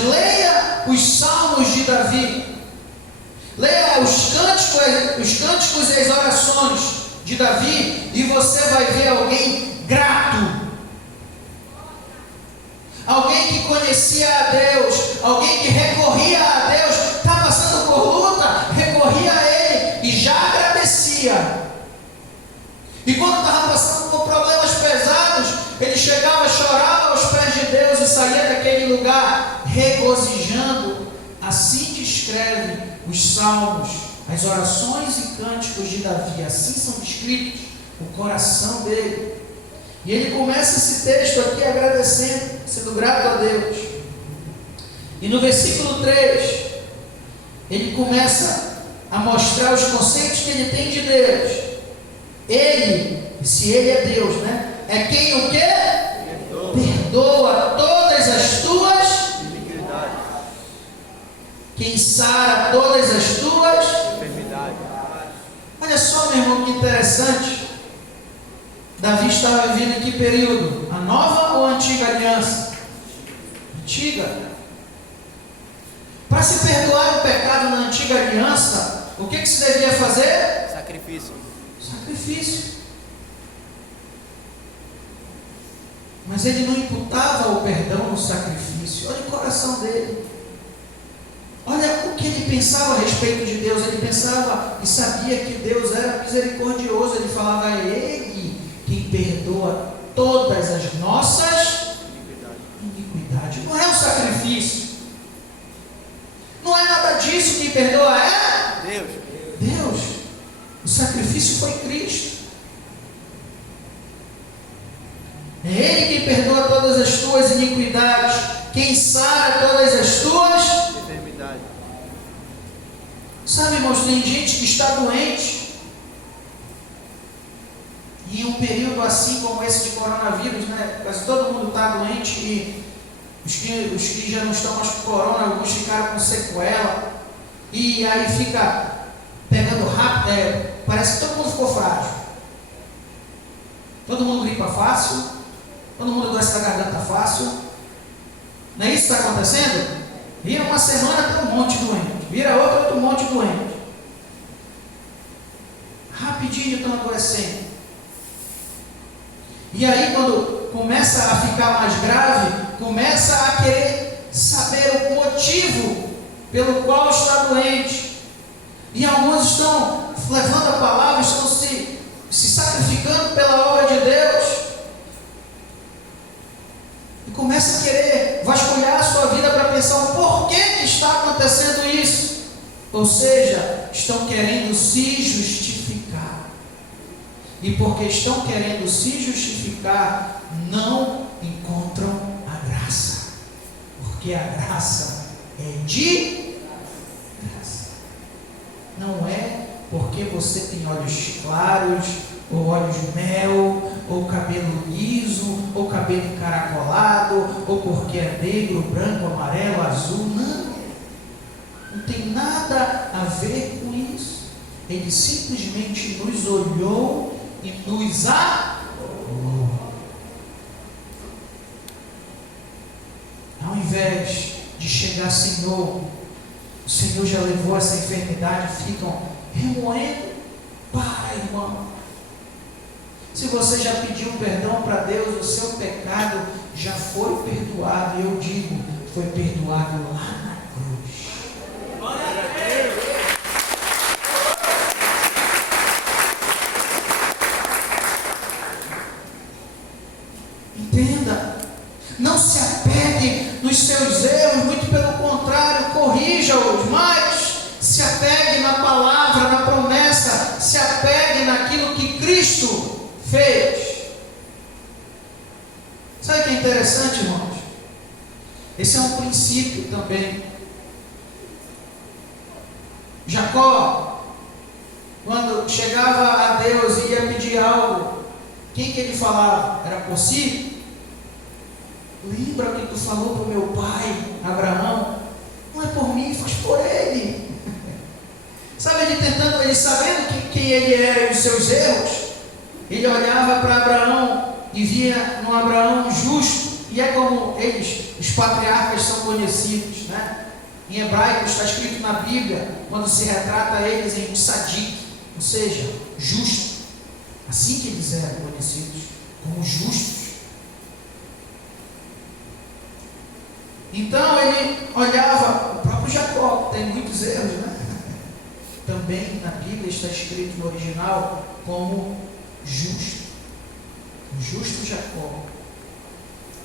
Mas leia os salmos de Davi. Leia os cânticos e as orações de Davi, e você vai ver alguém grato. Alguém que conhecia a Deus, alguém que recorria a Deus, está passando por luta, recorria a Ele e já agradecia. E quando estava passando por problemas pesados, ele chegava, chorava aos pés de Deus e saía daquele lugar regozijando. Assim descreve os salmos, as orações e cânticos de Davi. Assim são descritos o coração dele. E ele começa esse texto aqui agradecendo, sendo grato a Deus. E no versículo 3, ele começa a mostrar os conceitos que ele tem de Deus. Ele, se ele é Deus, né? É quem o quê? Perdoa todas as tuas iniquidades. Quem sara todas as tuas enfermidades. Olha só, meu irmão, que interessante. Davi estava vivendo em que período? A nova ou a antiga aliança? Antiga. Para se perdoar o pecado na antiga aliança, o que se devia fazer? Sacrifício. Sacrifício. Mas ele não imputava o perdão no sacrifício. Olha o coração dele. Olha o que ele pensava a respeito de Deus. Ele pensava e sabia que Deus era misericordioso. Ele falava: é Ele quem perdoa todas as nossas iniquidades. Não é um sacrifício. Não é nada disso. Quem perdoa é Deus. Deus. O sacrifício foi Cristo. É Ele quem perdoa todas as tuas iniquidades, quem sara todas as tuas enfermidades. Sabe, irmãos, tem gente que está doente, e em um período assim como esse de coronavírus, né? Quase todo mundo está doente, e os que já não estão mais com corona, alguns ficaram com sequela, e aí fica pegando rápido, parece que todo mundo ficou frágil. Todo mundo gripa fácil, todo mundo doce da garganta fácil. Não é isso que está acontecendo? Vira uma semana tem um monte doente, vira outra outro monte doente. Rapidinho estão adoecendo. E aí quando começa a ficar mais grave, começa a querer saber o motivo pelo qual está doente. E alguns estão levando a palavra, estão se sacrificando pela obra de Deus. E começa a querer vasculhar a sua vida para pensar o porquê que está acontecendo isso. Ou seja, estão querendo se justificar. E porque estão querendo se justificar, não encontram a graça. Porque a graça é de graça. Não é porque você tem olhos claros, ou olhos de mel, ou cabelo liso, ou cabelo encaracolado, ou porque é negro, branco, amarelo, azul. Não. Não tem nada a ver com isso. Ele simplesmente nos olhou e nos amou. Ao invés de chegar, Senhor, o Senhor já levou essa enfermidade, ficam remoendo. Para, irmão. Se você já pediu perdão para Deus, o seu pecado já foi perdoado. E eu digo, foi perdoado lá na cruz. Glória a Deus. Entenda, não se apegue nos seus erros, muito pelo contrário, corrija-os, mas se apegue na palavra, na promessa, se apegue naquilo que Cristo fez. Sabe o que é interessante, irmãos? Esse é um princípio também. Jacó, quando chegava a Deus e ia pedir algo, quem que ele falava? Era por si? Lembra o que tu falou para o meu pai, Abraão? Não é por mim, faz por ele. Sabe, ele sabendo quem ele era e os seus erros, ele olhava para Abraão e via no Abraão justo, e é como eles, os patriarcas, são conhecidos, né? Em hebraico está escrito na Bíblia, quando se retrata eles em tzadik, ou seja, justo. Assim que eles eram conhecidos, como justos. Então ele olhava, o próprio Jacó, tem muitos erros, né? Também na Bíblia está escrito no original como justo. O justo Jacó,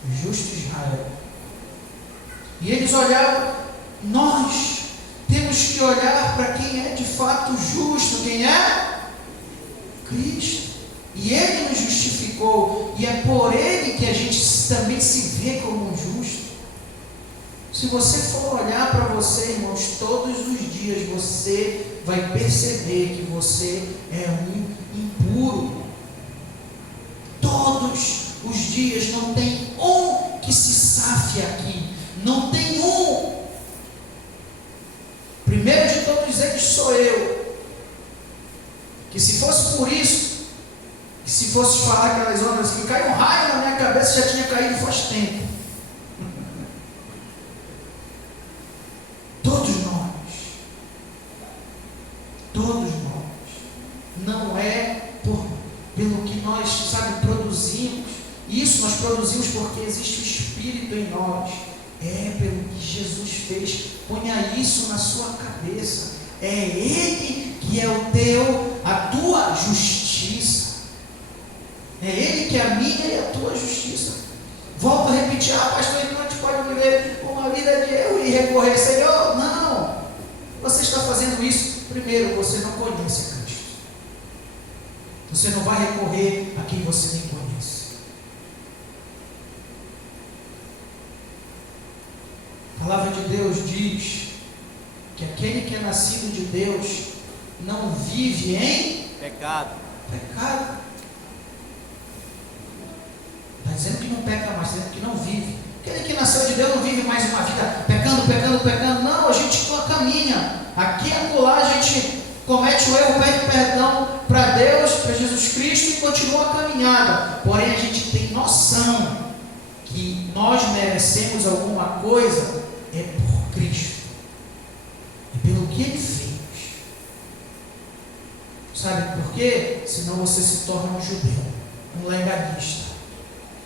o justo Israel. E eles olhavam, nós temos que olhar para quem é de fato justo. Quem é? Cristo. E Ele nos justificou, e é por Ele que a gente também se vê como um justo. Se você for olhar para você, irmãos, todos os dias você vai perceber que você é um impuro. Todos os dias, não tem um que se safe aqui, não tem um. Primeiro de todos eles sou eu, que se fosse por isso, que se fosse falar aquelas ondas que caiu um raio na minha cabeça, já tinha caído faz tempo. Todos nós, não é pelo que nós, produzimos. Isso nós produzimos porque existe o Espírito em nós, é pelo que Jesus fez. Ponha isso na sua cabeça, é Ele que é a tua justiça, é Ele que é a minha e a tua justiça. Volto a repetir, pastor, então a gente pode viver uma vida de erro e recorrer, Senhor, não, você está fazendo isso. Primeiro, você não conhece a Cristo. Você não vai recorrer a quem você nem conhece. A palavra de Deus diz que aquele que é nascido de Deus não vive em pecado. Está dizendo que não peca mais, está dizendo que não vive. Aquele que nasceu de Deus não vive mais uma vida pecando. Não, a gente caminha. Aqui e acolá a gente comete o erro, pede perdão para Deus, para Jesus Cristo e continua a caminhada. Porém a gente tem noção que nós merecemos alguma coisa é por Cristo, é pelo que Ele fez. Sabe por quê? Senão você se torna um judeu, um legalista,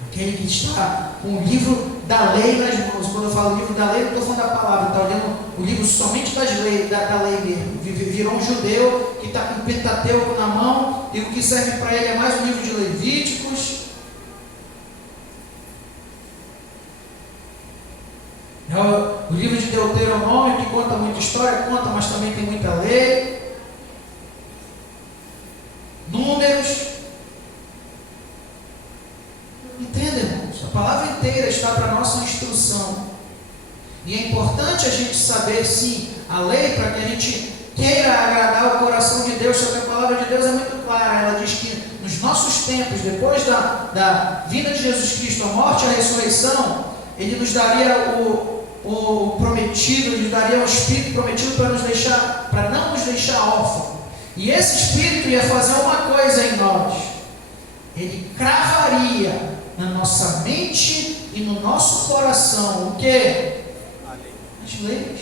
aquele que está com o livro da lei nas mãos. Quando eu falo livro da lei, não estou falando da palavra, está olhando o livro somente das leis, da lei mesmo. Virou um judeu que está com o Pentateuco na mão, e o que serve para ele é mais um livro de Levíticos. É o livro de Deuteronômio, que conta muita história, mas também tem muita lei. Números. Entenda, irmãos? A palavra inteira está para a nossa instrução. E é importante a gente saber, sim, a lei, para que a gente queira agradar o coração de Deus. Só que a palavra de Deus é muito clara. Ela diz que nos nossos tempos, depois da vinda de Jesus Cristo, a morte e a ressurreição, Ele nos daria o prometido, Ele nos daria o Espírito prometido para não nos deixar órfãos. E esse Espírito ia fazer uma coisa em nós. Ele cravaria na nossa mente e no nosso coração o que? As leis.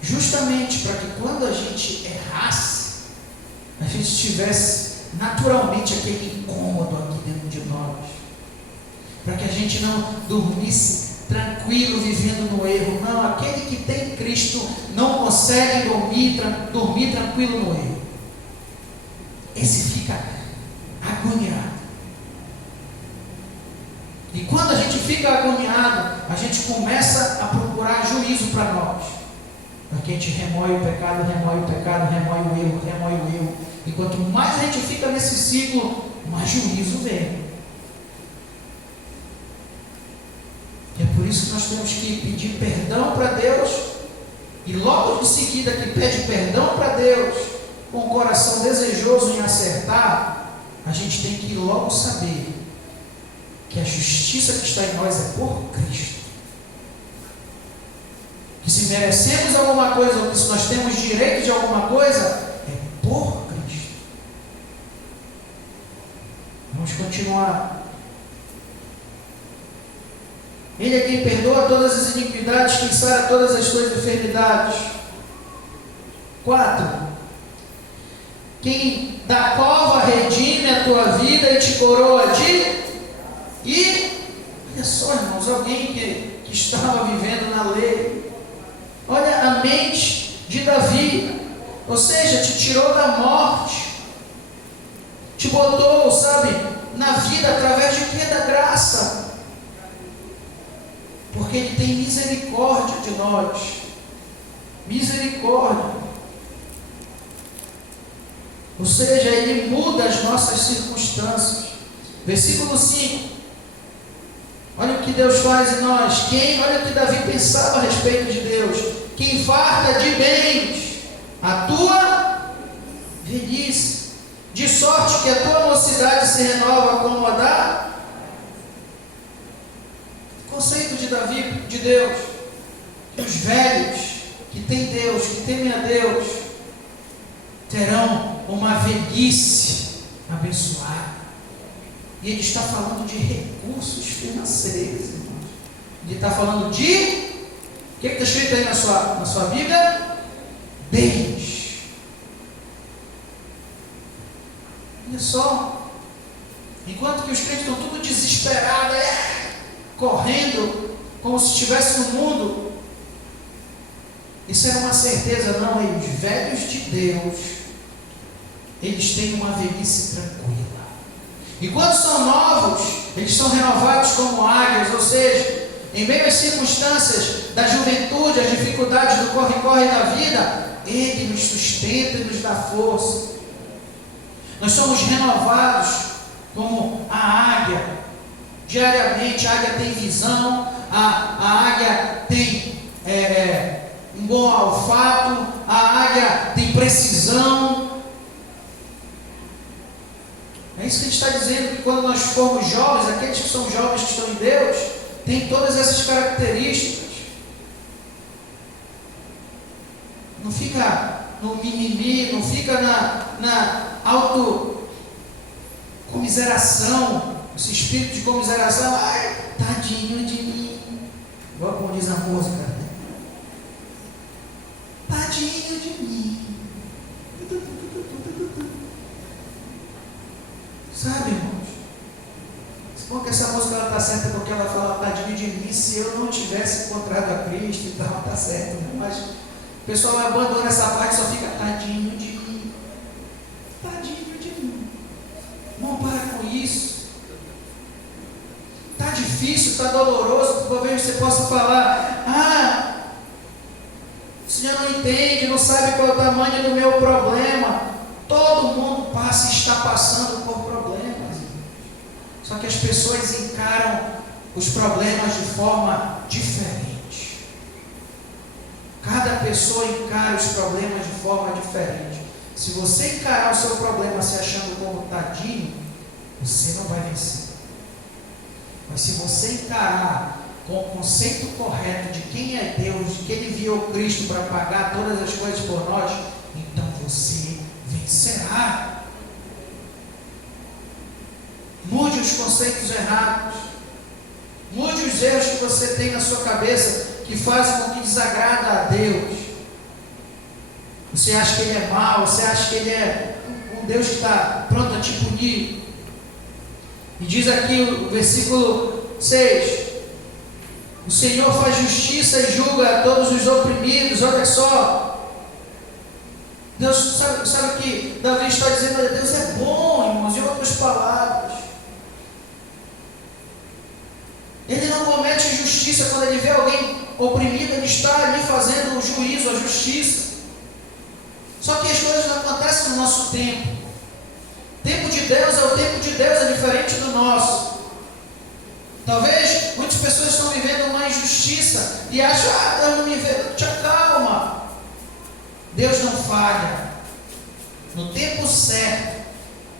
Justamente para que quando a gente errasse, a gente tivesse naturalmente aquele incômodo aqui dentro de nós. Para que a gente não dormisse tranquilo vivendo no erro. Não, aquele que tem Cristo não consegue dormir tranquilo no erro. Esse fica agoniado. E quando a gente fica agoniado, a gente começa a procurar juízo para nós. Porque a gente remói o pecado, remói o erro. E quanto mais a gente fica nesse ciclo, mais juízo vem. E é por isso que nós temos que pedir perdão para Deus. E logo em seguida que pede perdão para Deus, com o coração desejoso em acertar, a gente tem que logo saber que a justiça que está em nós é por Cristo. Que se merecemos alguma coisa, ou que se nós temos direito de alguma coisa, é por Cristo. Vamos continuar. Ele é quem perdoa todas as iniquidades, quem sara todas as suas enfermidades. 4. Quem da cova redime a tua vida e te coroa de... E, olha só, irmãos, alguém que estava vivendo na lei. Olha a mente de Davi. Ou seja, te tirou da morte. Te botou, sabe, na vida através de quê? Da graça. Porque Ele tem misericórdia de nós. Misericórdia. Ou seja, Ele muda as nossas circunstâncias. Versículo 5. Olha o que Deus faz em nós. Olha o que Davi pensava a respeito de Deus. Quem farta de bens a tua velhice, de sorte que a tua mocidade se renova como a da... Conceito de Davi, de Deus, que os velhos que têm Deus, que temem a Deus, terão uma velhice abençoada. E ele está falando de recursos financeiros, irmãos. Ele está falando de... O que está escrito aí na sua Bíblia? Bens. Olha só. Enquanto que os crentes estão tudo desesperados, correndo, como se estivesse no mundo. Isso era uma certeza, não, os velhos de Deus, eles têm uma velhice tranquila. E quando são novos, eles são renovados como águias, ou seja, em meio às circunstâncias da juventude, as dificuldades do corre-corre da vida, Ele nos sustenta e nos dá força. Nós somos renovados como a águia. Diariamente a águia tem visão, a águia tem um bom olfato, a águia tem precisão. É isso que a gente está dizendo, que quando nós formos jovens, aqueles que são jovens que estão em Deus, tem todas essas características. Não fica no mimimi, não fica na autocomiseração, esse espírito de comiseração. Ai, tadinho de mim. Igual como diz a música. Tadinho de mim. Sabe, irmãos? Bom que essa música está certa porque ela fala tadinho de mim, se eu não tivesse encontrado a Cristo e tal, está certo, né? Mas o pessoal abandona essa parte e só fica tadinho de mim. Tadinho de mim. Não para com isso. Está difícil, está doloroso, talvez você possa falar, o senhor não entende, não sabe qual é o tamanho do meu problema. Todo mundo passa e está passando por problemas. Só que as pessoas encaram os problemas de forma diferente. Cada pessoa encara os problemas de forma diferente. Se você encarar o seu problema se achando como tadinho, você não vai vencer. Mas se você encarar com o conceito correto de quem é Deus, de que Ele enviou Cristo para pagar todas as coisas por nós, então você vencerá. Mude os conceitos errados. Mude os erros que você tem na sua cabeça, que fazem com que desagrada a Deus. Você acha que Ele é mau, você acha que Ele é um Deus que está pronto a te punir. E diz aqui o versículo 6: o Senhor faz justiça e julga a todos os oprimidos. Olha só, Deus sabe o que Davi está dizendo? Olha, Deus é bom, irmãos, em outras palavras. Ele não comete injustiça. Quando Ele vê alguém oprimido, Ele está ali fazendo o juízo, a justiça. Só que as coisas não acontecem no nosso tempo. O tempo de Deus é o tempo de Deus, é diferente do nosso. Talvez muitas pessoas estão vivendo uma injustiça e acham, Deus não me vê. Te acalma. Deus não falha. No tempo certo,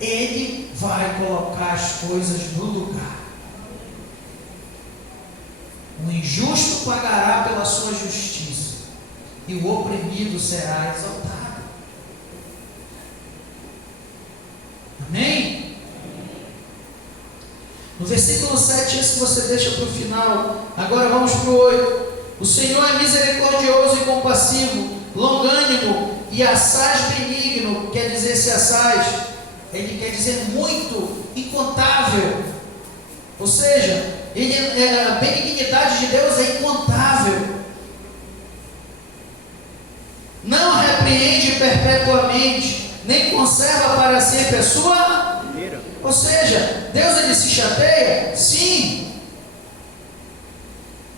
Ele vai colocar as coisas no lugar. O injusto pagará pela sua justiça, e o oprimido será exaltado. Amém? No versículo 7, esse você deixa para o final. Agora vamos para o 8. O Senhor é misericordioso e compassivo, longânimo e assaz benigno. Quer dizer, se assaz, ele quer dizer muito, incontável. Ou seja, a benignidade de Deus é incontável. Não repreende perpetuamente, nem conserva para sempre a sua. Ou seja, Deus ele se chateia? Sim.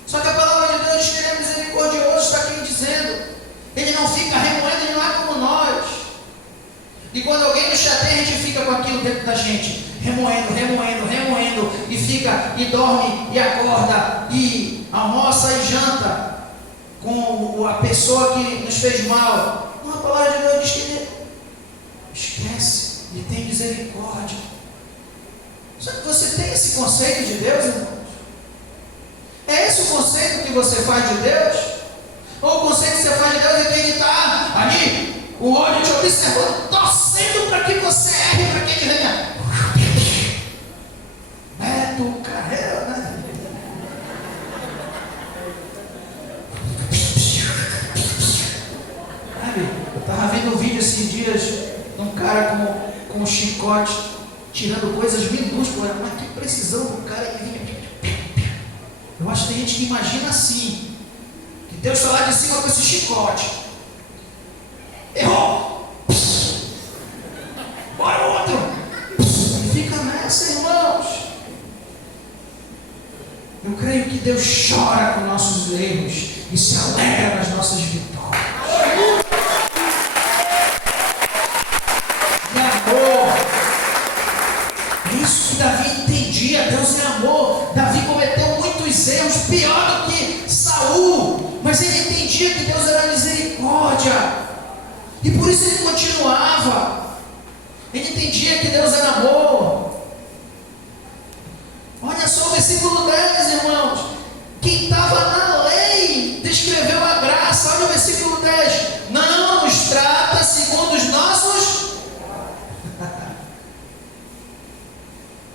Só que a palavra de Deus diz que ele é misericordioso, está aqui dizendo. Ele não fica remoendo, ele não é como nós. E quando alguém nos chateia, a gente fica com aquilo dentro da gente, remoendo, e fica, e dorme, e acorda, e almoça e janta com a pessoa que nos fez mal. Não, a palavra de Deus diz que ele esquece, ele tem misericórdia. Só que você tem esse conceito de Deus, irmãos? É esse o conceito que você faz de Deus? Ou o conceito que você faz de Deus é que ele está ali, o olho te observando, torcendo para que você erre, para que ele venha. É do carreira, né? Eu estava vendo um vídeo esses dias de um cara com um chicote tirando coisas minúsculas, mas que precisão do cara. Eu acho que tem gente que imagina assim, que Deus está lá de cima com esse chicote. Errou! Bora outro! E fica nessa, irmãos. Eu creio que Deus chora com nossos erros e se alegra nas nossas vitórias. E amor. É isso que Davi entendia. Deus é amor. Davi cometeu muitos erros, pior do que Saul. Mas ele entendia que Deus era misericórdia. E por isso ele continuava. Ele entendia que Deus era amor. Olha só o versículo 10, irmãos. Quem estava na lei descreveu a graça. Olha o versículo 10. Não nos trata segundo os nossos.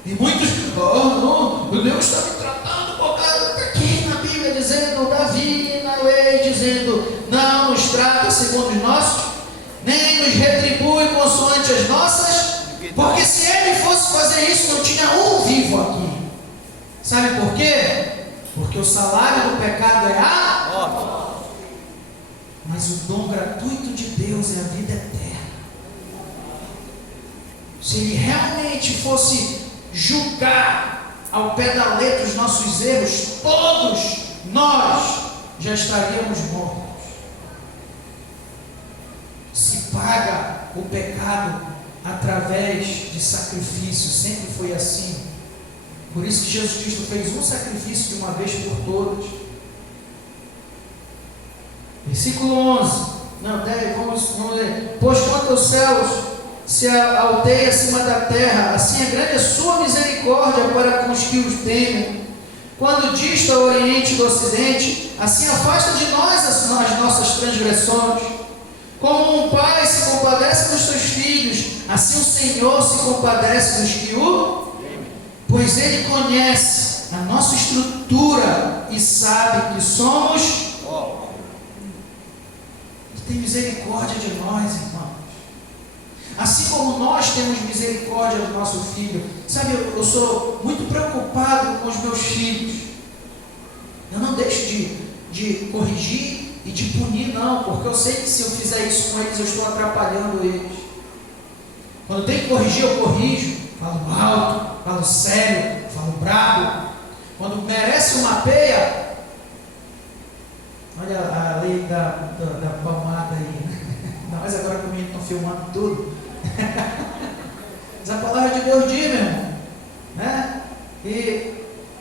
E muitos, não, Deus está me tratando por causa aqui na Bíblia dizendo, Davi na lei dizendo, não nos trata segundo os nossos, nem nos retribui consoante as nossas, porque se ele fosse fazer isso, não tinha um vivo aqui. Sabe por quê? Porque o salário do pecado é a morte. Mas o dom gratuito de Deus é a vida eterna. Se ele realmente fosse julgar ao pé da letra os nossos erros, todos nós já estaríamos mortos. Se paga o pecado através de sacrifício, sempre foi assim. Por isso que Jesus Cristo fez um sacrifício de uma vez por todas. Versículo 11. Não, 10, vamos ler. Pois quanto aos céus se alteia acima da terra, assim é grande a sua misericórdia para com os que os temem. Quando dista o oriente do ocidente, assim afasta de nós as nossas transgressões. Como um pai se compadece dos seus filhos, assim o Senhor se compadece dos que o temem. Pois Ele conhece a nossa estrutura e sabe que somos. Ele tem misericórdia de nós, irmãos. Assim como nós temos misericórdia do nosso filho. Sabe, eu sou muito preocupado com os meus filhos. Eu não deixo de corrigir e de punir, não, porque eu sei que se eu fizer isso com eles, eu estou atrapalhando eles. Quando tem que corrigir, eu corrijo. Falo alto, falo sério, falo bravo. Quando merece uma peia, olha a lei da palmada aí. Não, mas agora que estão filmando tudo. Mas a palavra de Deus diz, meu irmão, né? E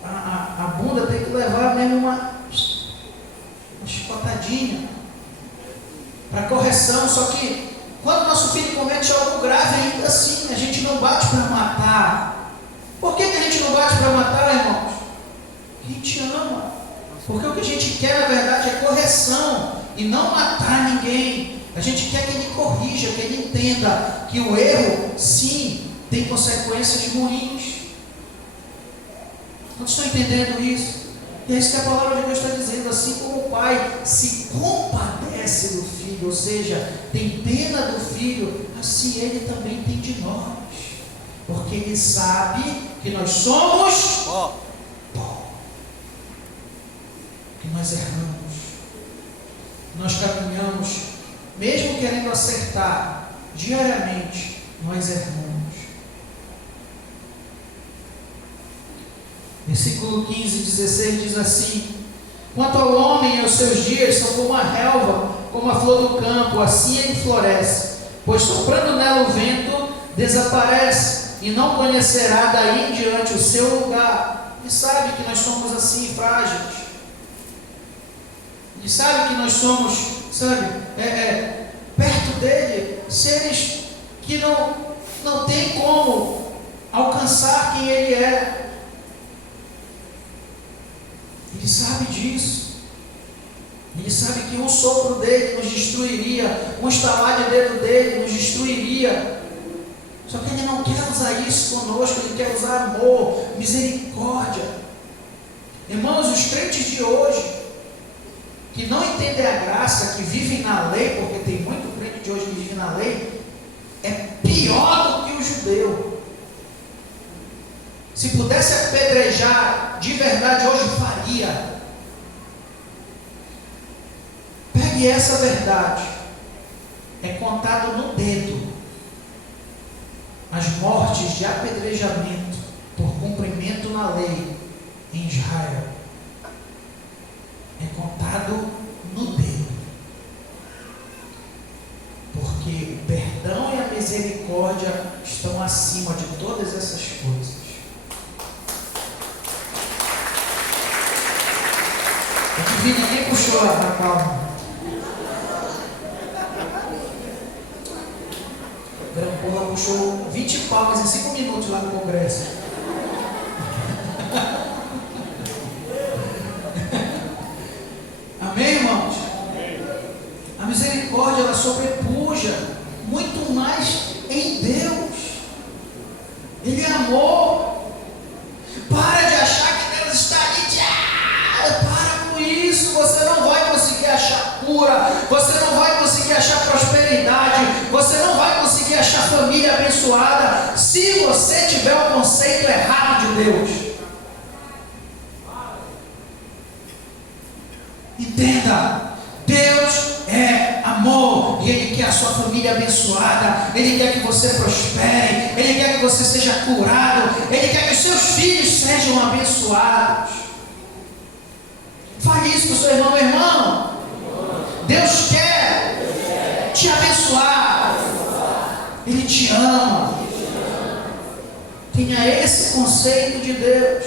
a bunda tem que levar mesmo uma chicotadinha para correção. Só que quando nosso filho comete algo grave, ainda assim a gente não bate para matar. Por que a gente não bate para matar, irmãos? A gente ama. Porque o que a gente quer, na verdade, é correção e não matar ninguém. A gente quer que ele corrija, que ele entenda que o erro, sim, tem consequências ruins. Não estou entendendo isso? E é isso que a palavra de Deus está dizendo. Assim como o pai se compadece do filho, ou seja, tem pena do filho, assim ele também tem de nós. Porque ele sabe que nós somos pó, que nós erramos, nós caminhamos, mesmo querendo acertar, diariamente, nós erramos. Versículo 15, 16 diz assim: quanto ao homem, os seus dias são como a relva, como a flor do campo, assim ele floresce, pois soprando nela o vento, desaparece, e não conhecerá daí em diante o seu lugar. Ele sabe que nós somos assim, frágeis. Ele sabe que nós somos, perto dele, seres que não tem como alcançar quem ele é. Ele sabe disso. Ele sabe que um sopro dele nos destruiria, um estalar de dedo dele nos destruiria. Só que ele não quer usar isso conosco, ele quer usar amor, misericórdia. Irmãos, os crentes de hoje, que não entendem a graça, que vivem na lei, porque tem muito crente de hoje que vive na lei, é pior do que o judeu. Se pudesse apedrejar de verdade hoje, faria. Pegue essa verdade. É contado no dedo as mortes de apedrejamento por cumprimento na lei em Israel. É contado no dedo. Porque o perdão e a misericórdia estão acima de todas essas coisas. Eu vi, ninguém puxou a palma. Ela puxou 20 palmas em 5 minutos lá no congresso. Amém, irmãos? A misericórdia, ela sobrepuja muito mais em Deus. Ele é amor. Para de achar que Deus está ali. Para com isso. Você não vai conseguir achar cura. Você não vai conseguir achar prosperidade. Você não vai conseguir achar família abençoada se você tiver o conceito errado de Deus. Entenda, Deus é amor e Ele quer a sua família abençoada, Ele quer que você prospere, Ele quer que você seja curado, Ele quer que os seus filhos sejam abençoados. Fale isso para o seu irmão, meu irmão. Deus quer te abençoar, Ele te ama. Tenha esse conceito de Deus.